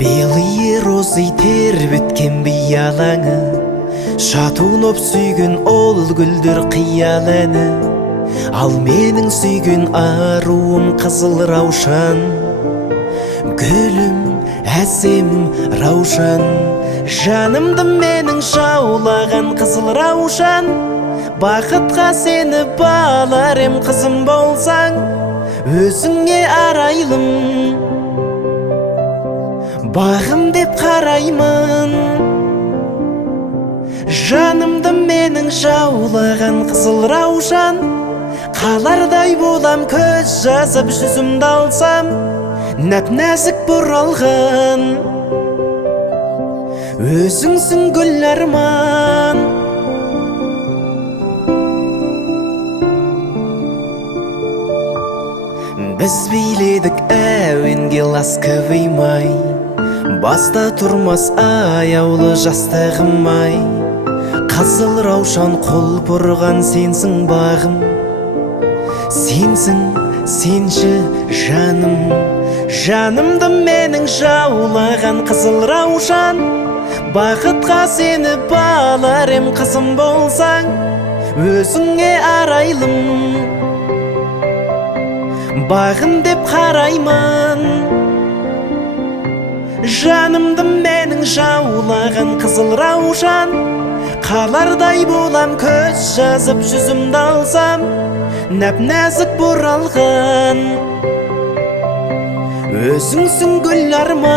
Белые розы тербеткен биялаңы, шатунуп сүйгүн ол гүлдөр кыяланы. Ал менің сүйгүн аруым қызыл раушан, гүлім әсем раушан. Жанымды менің жаулаған қызыл раушан, бақытқа сені баларым қызым болсаң, өзіңе арайлым, бағым деп қараймын. Жанымды менің жаулаған қызыл раушан, қалардай болам көз жазып жүзімді алсам, нәп-нәзік бұралған өзіңсің гүл арман. Біз биледік әуенге ласковый май, баста тұрмас аяулы жастығым ай. Қызыл раушан құлпырған сенсің бағым, сенсің, сенші жаным. Жанымды менің жаулаған қызыл раушан, бақытқа сені баларым қызым болсаң, өзіңе арайлым, бағым деп қараймын. Жанымды менің жаулаған қызыл раушан, қалардай болам көз жазып жүзімді алсам, нәп-нәзік бұралған өзіңсің гүл арман.